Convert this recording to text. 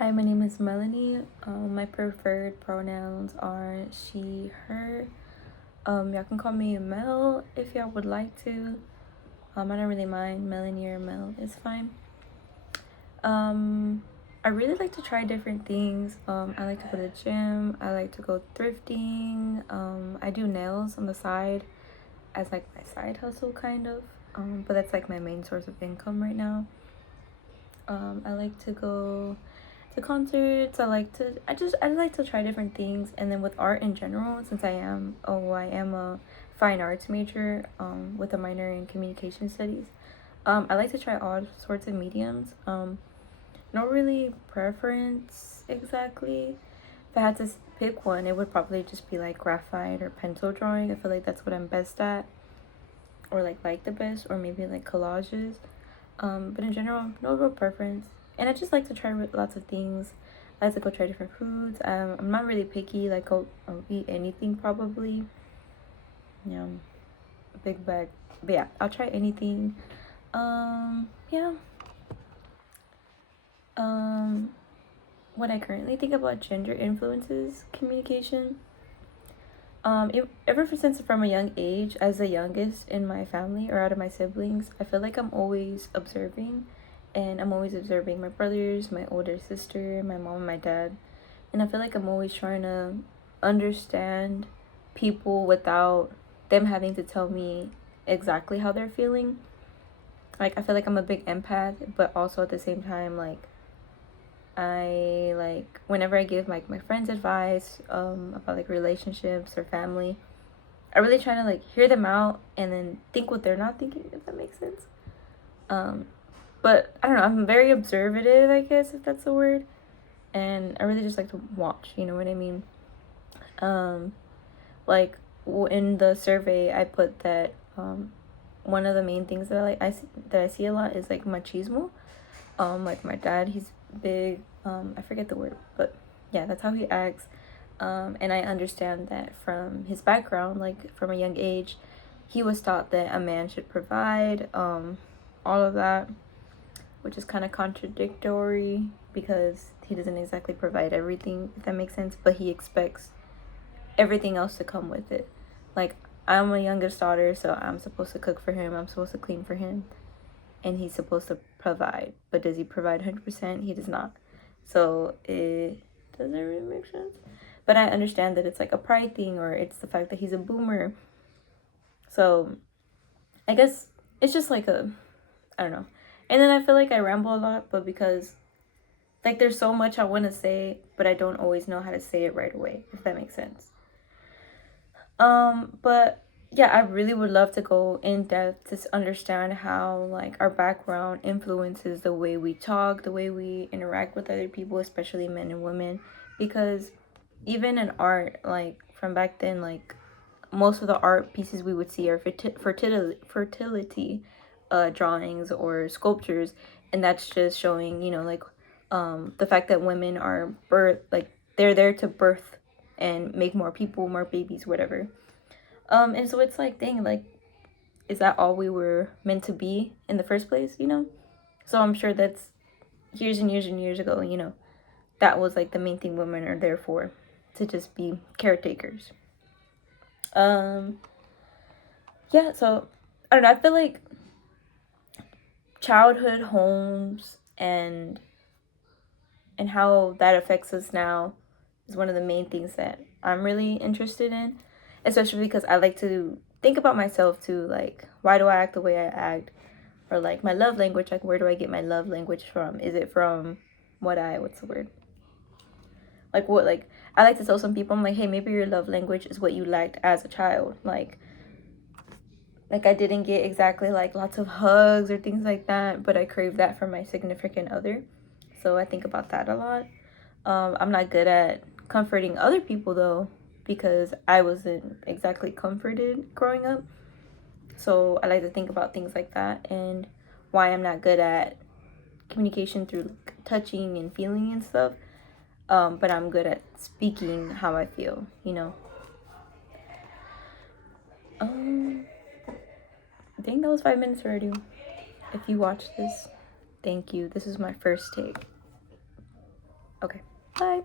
Hi, my name is Melanie. My preferred pronouns are she, her. Y'all can call me Mel if y'all would like to. I don't really mind. Melanie or Mel is fine. I really like to try different things. I like to go to the gym. I like to go thrifting. I do nails on the side as like my side hustle, kind of. But that's like my main source of income right now. I like to go to concerts. I like to try different things. And then with art in general, since I am a fine arts major with a minor in communication studies. I like to try all sorts of mediums. No really preference exactly. If I had to pick one, it would probably just be like graphite or pencil drawing. I feel like that's what I'm best at, or like the best, or maybe like collages. But in general, no real preference. And I just like to try lots of things. I like to go try different foods. I'm not really picky. Like I'll eat anything probably. You know, a big bag. But yeah, I'll try anything. Yeah. Um, what I currently think about gender influences communication. Ever since from a young age, as the youngest in my family or out of my siblings, I feel like I'm always observing, and I'm always observing my brothers, my older sister, my mom, and my dad, and I feel like I'm always trying to understand people without them having to tell me exactly how they're feeling. Like I feel like I'm a big empath, but also at the same time, like I like whenever I give like my friends advice about like relationships or family, I really try to like hear them out and then think what they're not thinking, if that makes sense. Um, but I don't know, I'm very observative, I guess, if that's the word. And I really just like to watch, you know what I mean? Um, like in the survey, I put that one of the main things that I see a lot is like machismo. Like my dad, he's big. I forget the word, but yeah, that's how he acts. And I understand that from his background, like from a young age, he was taught that a man should provide, all of that, which is kind of contradictory because he doesn't exactly provide everything, if that makes sense, but he expects everything else to come with it. Like, I'm a youngest daughter, so I'm supposed to cook for him, I'm supposed to clean for him, and he's supposed to provide. But does he provide 100%? He does not. So it doesn't really make sense. But I understand that it's like a pride thing, or it's the fact that he's a boomer. So I guess it's just like I don't know. And then I feel like I ramble a lot, but because like there's so much I want to say, but I don't always know how to say it right away, if that makes sense. But yeah, I really would love to go in depth to understand how like our background influences the way we talk, the way we interact with other people, especially men and women, because even in art, like from back then, like most of the art pieces we would see are fertility drawings or sculptures, and that's just showing, you know, like the fact that women are they're there to birth and make more people, more babies, whatever. And so it's like, dang, like, is that all we were meant to be in the first place, you know? So I'm sure that's years and years and years ago, you know, that was like the main thing women are there for, to just be caretakers. Um, yeah, so I don't know, I feel like childhood homes and how that affects us now is one of the main things that I'm really interested in, especially because I like to think about myself too, like why do I act the way I act, or like my love language, like where do I get my love language from? Is it from what's the word? Like what like I like to tell some people, I'm like, hey, maybe your love language is what you lacked as a child. Like I didn't get exactly like lots of hugs or things like that, but I crave that from my significant other. So I think about that a lot. I'm not good at comforting other people though, because I wasn't exactly comforted growing up. So I like to think about things like that and why I'm not good at communication through touching and feeling and stuff. But I'm good at speaking how I feel, you know. Um, I think that was 5 minutes already. If you watch this, thank you. This is my first take. Okay, bye.